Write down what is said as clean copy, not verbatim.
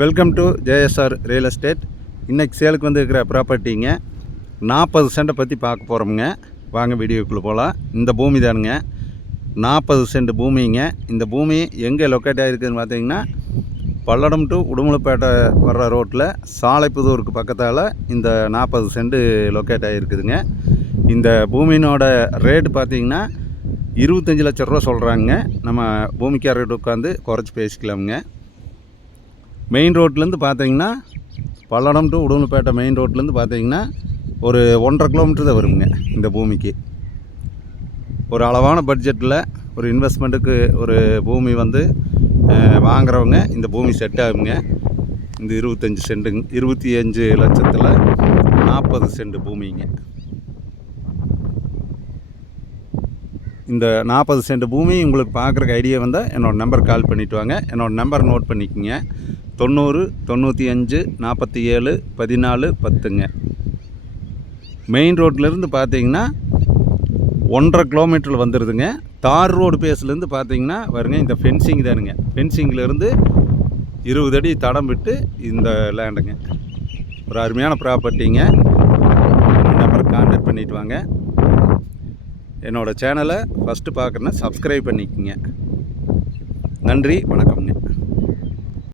Welcome to JSR real estate. இன்றைக்கி சேலுக்கு வந்துருக்கிற ப்ராப்பர்ட்டிங்க 40 சென்ட்டை பற்றி பார்க்க போகிறோமுங்க. வாங்க வீடியோக்குள்ளே போகலாம். இந்த பூமி தானுங்க, 40 சென்ட் பூமிங்க. இந்த பூமி எங்கே லொக்கேட் ஆகிருக்குதுன்னு பார்த்தீங்கன்னா, பல்லடம் டு உடுமலைப்பேட்டை வர்ற ரோட்டில் சாலைப்புதூருக்கு பக்கத்தால் இந்த 40 சென்ட் லொக்கேட் ஆகிருக்குதுங்க. இந்த பூமியினோட ரேட்டு பார்த்திங்கன்னா 25 லட்ச ரூபா சொல்கிறாங்க. நம்ம பூமிக்கார ரேட்டு உட்காந்து குறைச்சி பேசிக்கலாமுங்க. மெயின் ரோட்லேருந்து பார்த்தீங்கன்னா, பல்லடம் டு உடுமலைப்பேட்டை மெயின் ரோட்லேருந்து பார்த்தீங்கன்னா ஒரு 1.5 கிலோமீட்டர் தான் வருங்க. இந்த பூமிக்கு ஒரு அளவான பட்ஜெட்டில் ஒரு இன்வெஸ்ட்மெண்ட்டுக்கு ஒரு பூமி வந்து வாங்குறவங்க இந்த பூமி செட் ஆகுங்க. இந்த 25 லட்சத்தில் 40 சென்ட் பூமிங்க. இந்த 40 சென்ட் பூமி உங்களுக்கு பார்க்குறக்கு ஐடியா வந்தால் என்னோடய நம்பர் கால் பண்ணிவிட்டு வாங்க. என்னோடய நம்பர் நோட் பண்ணிக்கோங்க. 90 95 47 14 10ங்க. மெயின் ரோட்லேருந்து பார்த்தீங்கன்னா 1.5 கிலோமீட்டரில் வந்துடுதுங்க. தார் ரோடு பேஸ்லேருந்து பார்த்தீங்கன்னா வருங்க, இந்த ஃபென்சிங் தானுங்க. ஃபென்சிங்லேருந்து 20 அடி தடம் விட்டு இந்த லேண்டுங்க. ஒரு அருமையான ப்ராப்பர்ட்டிங்க. நம்பர் கான்டாக்ட் பண்ணிவிட்டு வாங்க. என்னோடய சேனலை ஃபஸ்ட்டு பார்க்குறேன்னா சப்ஸ்கிரைப் பண்ணிக்கோங்க. நன்றி, வணக்கம்ங்க.